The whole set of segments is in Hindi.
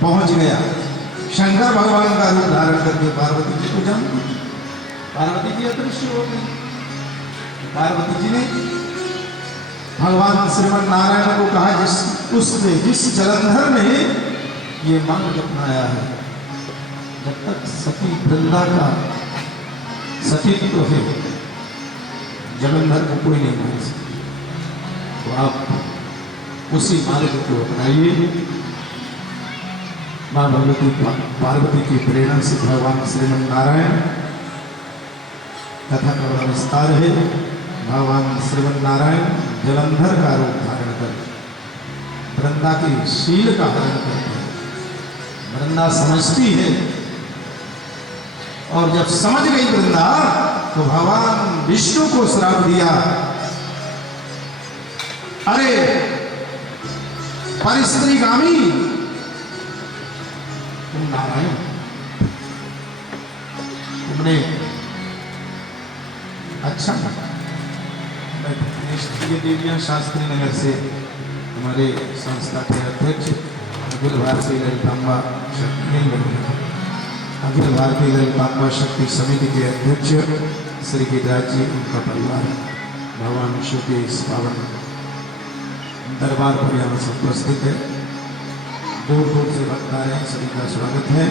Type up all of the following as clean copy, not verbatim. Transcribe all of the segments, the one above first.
पहुंच गया। शंकर भगवान का रूप धारण करके पार्वती जी को जान दी। पार्वती जी अदृश्य हो गई। पार्वती जी ने भगवान श्रीमन नारायण को कहा, जिस जलंधर ने ये मंत्र अपनाया है, जब तक सती वृंदा का सतीत्व है, जलंधर को कोई नहीं मार सकता। तो आप उसी मार्ग को अपनाइए। मां भगवती पार्वती की प्रेरणा से भगवान श्रीमन नारायण, कथा का बड़ा विस्तार है। भगवान श्रीमन नारायण जलंधर का रूप धारण कर वृंदा के शील का हरण करते हैं। वृंदा समझती है, और जब समझ गई वृंदा तो भगवान विष्णु को श्राप दिया, अरे परिस्त्रीगामी तुम नारायण, तुमने अच्छा देवियां शास्त्री नगर से हमारे संस्था के अध्यक्ष अखिल भारतीय ललितांबा शक्ति समिति के अध्यक्ष श्री गिरिराज जी, उनका परिवार भगवान विष्णु के इस पावन दरबार पर यहाँ से उपस्थित है। दूर दूर से भक्त आ रहे हैं, सभी का स्वागत है।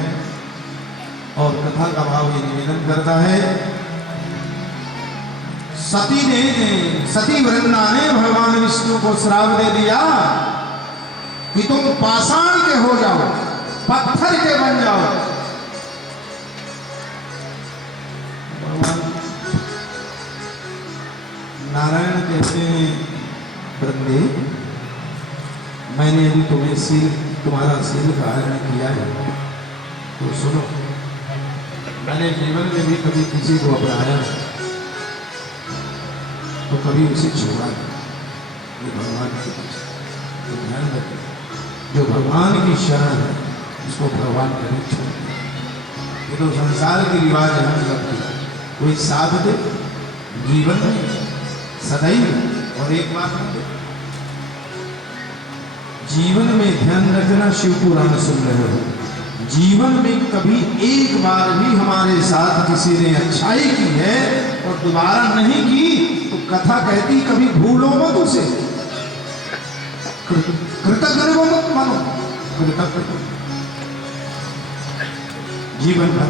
और कथा का भाव ये निवेदन करता है, सती वृंदा ने भगवान विष्णु को श्राप दे दिया कि तुम पाषाण के हो जाओ, पत्थर के बन जाओ। भगवान नारायण कहते हैं, वृंदे मैंने यदि तुम्हारा शील का हरण किया है तो सुनो, मैंने जीवन में भी कभी किसी को अपनाया तो कभी उसे छोड़ा नहीं। ये भगवान की तो ध्यान रखें, जो भगवान की शरण है उसको भगवान कभी छोड़ दे। ये तो संसार के रिवाज है, हम सब कोई साथ दे जीवन में सदैव। और एक बात जीवन में ध्यान रखना, शिव पुराण सुन रहे हो, जीवन में कभी एक बार भी हमारे साथ किसी ने अच्छाई की है और दोबारा नहीं की तो कथा कहती कभी भूलो मत उसे, कृतज्ञ मत मानो, कृतज्ञ। जीवन भर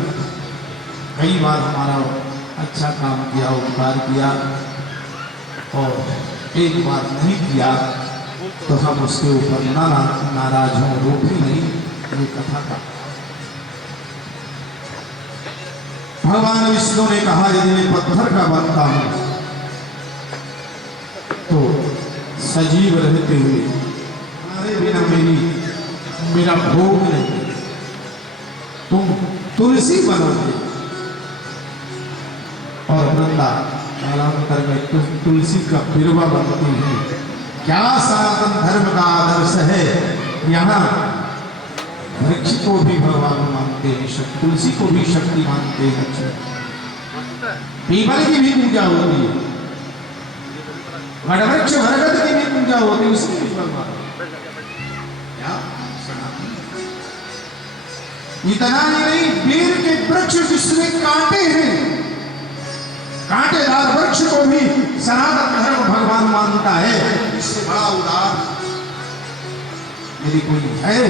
कई बार हमारा अच्छा काम किया, उपकार किया, और एक बार नहीं किया तो हम उसके ऊपर नाराज हों, रूप ही नहीं। ये कथा का भगवान विष्णु ने कहा, यदि मैं पत्थर का बनता हूं तो सजीव रहते हुए तुम्हारे बिना मेरा भोग नहीं, तुम तुलसी बनोगे। और वृंदा कालांतर में तुलसी का बिरवा बनती है। क्या सनातन धर्म का आदर्श है, यहाँ वृक्ष को भी भगवान मानते हैं, तुलसी को भी शक्ति मानते हैं, पीपल की भी पूजा होती है, वटवृक्ष बरगद की भी पूजा होती है, उसकी भी भगवान। इतना ही नहीं, बेर के वृक्ष जिसमें कांटे हैं, कांटेदार वृक्ष को भी सनातन धर्म भगवान मानता है। इससे बड़ा उदार यदि कोई है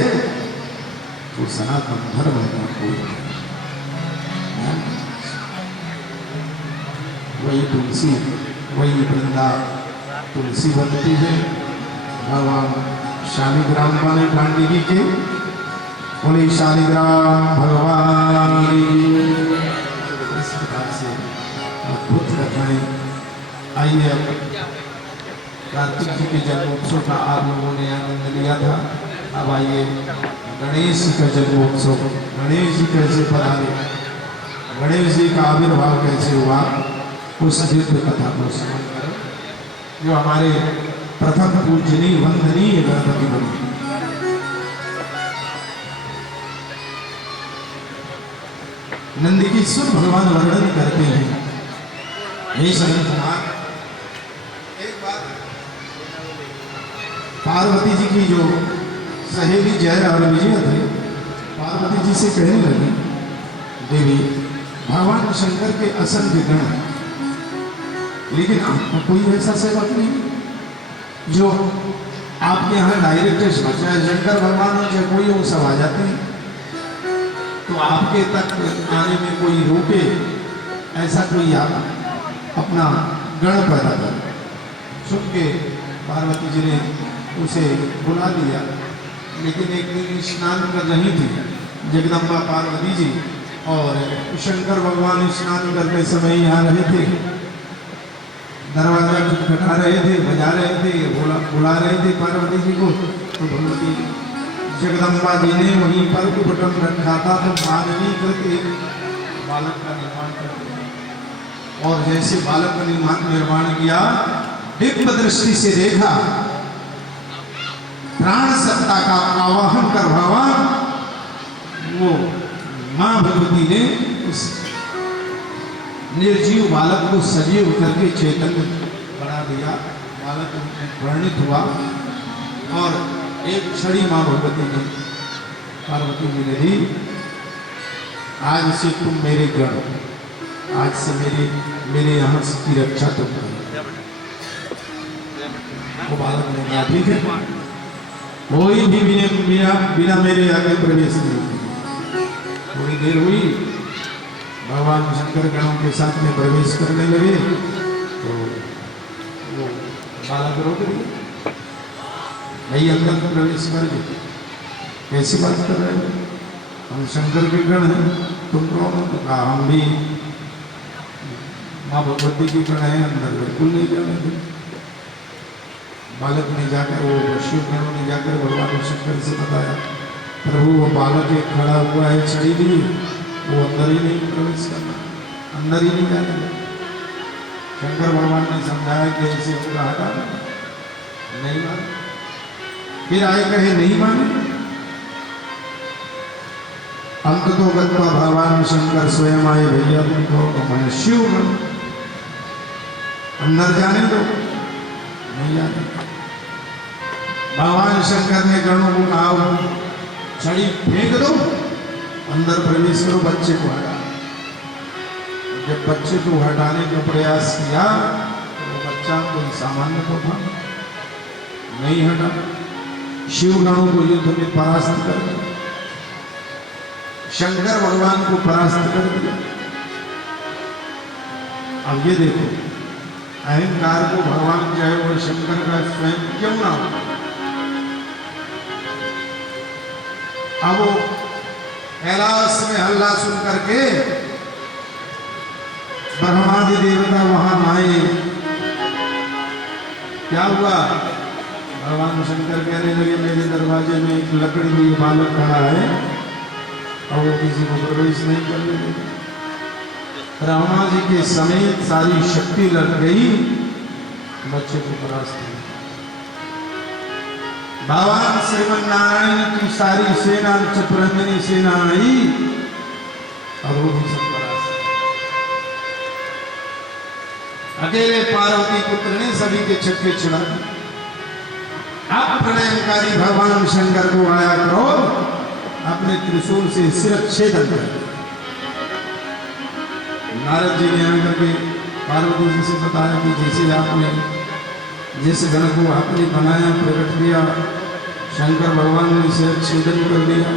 तो सनातन धर्म का कोई वही तुलसी, वही वृंदा तुलसी बनती है। भगवान शालिग्राम बने पांडवी के, बोले शालिग्राम भगवान। इस प्रकार से अद्भुत कथाएं। आइए, अब कार्तिक जी के जन्मोत्सव का आप लोगों ने आनंद लिया था। अब आइए गणेश जी का जन्मोत्सव, गणेश जी कैसे पधारे, गणेश जी का आविर्भाव कैसे हुआ, उस दिव्य कथा को श्रवण करो, जो हमारे प्रथम पूजनीय वंदनीय गणपति बने। नंदकिशोर भगवान वर्णन करते हैं, हे सनत कुमार, एक बात पार्वती जी की जो सहेली जय और विजय थे, पार्वती जी से कहने लगी, देवी भगवान शंकर के असंख्य गण, लेकिन आपका कोई ऐसा सेवक नहीं जो आपके यहाँ डायरेक्ट चाहे शंकर भगवान हो चाहे कोई हो, सब आ जाते हैं, तो आपके तक आने में कोई रोके, ऐसा कोई आप अपना गण पैदा कर। सुन के पार्वती जी ने उसे बुला लिया, लेकिन एक दिन स्नान कर रही थी जगदम्बा पार्वती जी और शंकर भगवान स्नान करते समय यहाँ रहे थे, दरवाजा खटखटा रहे थे, बजा रहे थे, बुला रहे थे पार्वती जी को। तो भगवती जगदम्बा जी ने वहीं पर उपटन रखा था, तो मानवी करके बालक का निर्माण करते, और जैसे बालक का निर्माण किया, दिव्य दृष्टि से देखा, प्राण सत्ता का आवाहन कर भगवान वो मां भगवती ने उस निर्जीव बालक को सजीव करके चैतन्य बना दिया। बालक वर्णित हुआ और एक क्षणी मां भगवती ने पार्वती जी ने दी, आज से तुम मेरे गण, आज से मेरे यहाँ की रक्षा तुम करो। वो बालक ने कहा ठीक है, कोई भी बिना मेरे आगे प्रवेश नहीं। थोड़ी देर हुई, भगवान शंकर गणों के साथ में प्रवेश करने लगे, तो वो बालक रोक दिए, नहीं अंदर प्रवेश कर गए। कैसी बात कर रहे हो, हम शंकर के गण हैं, तुम कौन हो? तो कहा हम भी माँ भगवती की गण है, अंदर बिल्कुल नहीं जाने दे। बालक ने जाकर, वो शिव गणों ने जाकर भगवान शंकर से बताया, प्रभु वो बालक एक खड़ा हुआ है छड़ी ली, वो अंदर ही नहीं प्रवेश करना, अंदर ही नहीं जाने दे। शंकर भगवान ने समझाया कि ऐसे होगा, हटा नहीं माने, फिर आए कहे नहीं माने। अंत तो गत्वा भगवान शंकर स्वयं आए, भैया तुमको मैं शिव गण अंदर जाने दो, नहीं जाने। भगवान शंकर ने गणों को कहा, छड़ी फेंक दो, अंदर प्रवेश करो, बच्चे को हटा। जब बच्चे को हटाने का प्रयास किया, तो बच्चा कोई सामान्य तो था नहीं, हटा। शिव गणों को युद्ध में परास्त कर दिया, शंकर भगवान को परास्त कर दिया। अब ये देखो, अहंकार को भगवान चाहे वो शंकर का स्वयं क्यों ना हो, अब वो कैलाश में हल्ला सुन करके ब्रह्मादि देवता वहां आए। क्या हुआ, भगवान शंकर कहने लगे, मेरे दरवाजे में एक लकड़ी में बालक खड़ा है और वो किसी को प्रवेश नहीं करने देगा। ब्रह्मा जी के समेत सारी शक्ति लग गई, बच्चे को परास्त किया। भगवान श्रीमन नारायण की सारी सेना, चतुरंगिनी सेना आई और वो भी सब परास्त। अकेले पार्वती पुत्र ने सभी के छक्के छुड़ा। अब प्रलयकारी भगवान शंकर को आया क्रोध, अपने त्रिशूल से शिरच्छेदन कर दिया। नारद जी ने आकर के पार्वती जी से बताया कि जैसे आपने जिस गण को आपने बनाया, प्रकट किया, शंकर भगवान ने शिरच्छेदन कर दिया।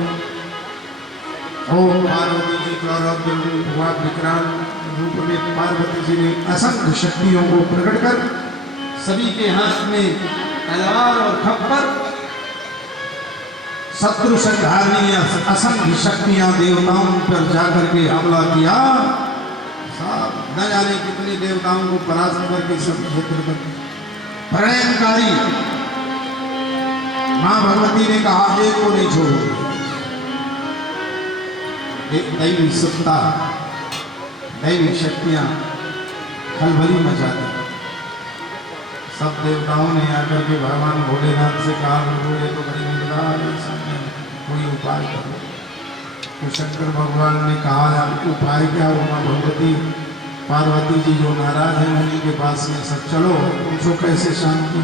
ओ पार्वती जी का रौद्र रूप हुआ, विकराल रूप में पार्वती जी ने असंख्य शक्तियों को प्रकट कर सभी के हाथ में तलवार और खप्पर, शत्रु संहारणी असंख्य शक्तियां देवताओं पर जाकर के हमला किया। न जाने कितने देवताओं को परास्त करके सब क्षेत्र पर प्रलयकारी मां भगवती ने कहा, एक को नहीं छोड़ो। एक दैवी सत्ता, दैवी शक्तियां खलबली मचा दी। सब देवताओं ने आकर के भगवान भोलेनाथ से कहा, ये तो बड़ी विपदा है, कोई उपाय करो। तो शंकर भगवान ने कहा, उपाय क्या होगा भगवती? पार्वती जी जो नाराज है उन्हीं के पास में सब चलो, पूछो कैसे शांति।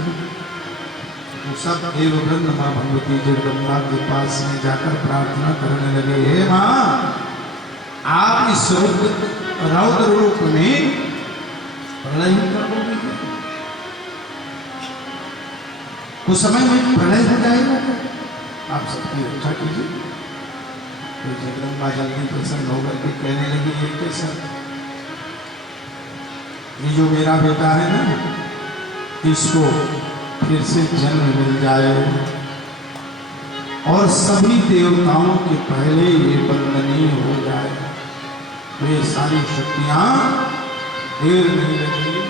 तो सब देव वृंद माँ भगवती जगदम्बा के पास में जाकर प्रार्थना करने लगे, हे माँ, आप इस रौद्र रूप में प्रलय कर दोगे, उस समय में प्रलय हो जाएगा, आप सबकी रक्षा कीजिए। तो जगदम्बा जल्दी प्रसन्न होकर के कहने लगी, ये कैसा, ये जो मेरा बेटा है ना, इसको फिर से जन्म मिल जाए और सभी देवताओं के पहले ये वंदनीय हो जाए, तो ये सारी शक्तियां देर नहीं लगेगी।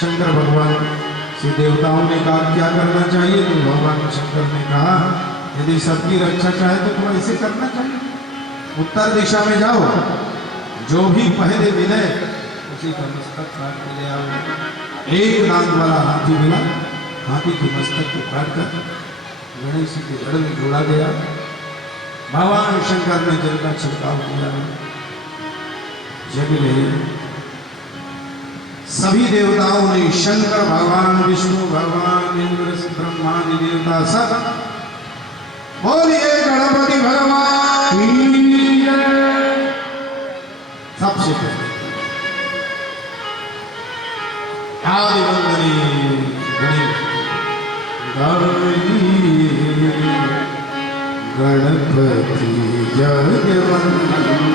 शंकर भगवान से देवताओं ने कहा क्या करना चाहिए, तो भगवान शंकर ने कहा यदि सबकी रक्षा चाहे तो तुम ऐसे करना चाहिए, उत्तर दिशा में जाओ, जो भी पहले मिले उसी का मस्तक काट के ले आओ। एक दांत वाला हाथी मिला, हाथी के मस्तक को काट कर गणेश के जड़ में जोड़ा गया। भगवान शंकर ने जल का छिड़काव किया, जग में सभी देवताओं ने, शंकर भगवान, विष्णु भगवान, इंद्र ब्रह्मादि देवता सब बोलिए गणपति भगवान की जय। सबसे पहले आदि वंदनीय गणेश गणपति जगवंदनीय गणपति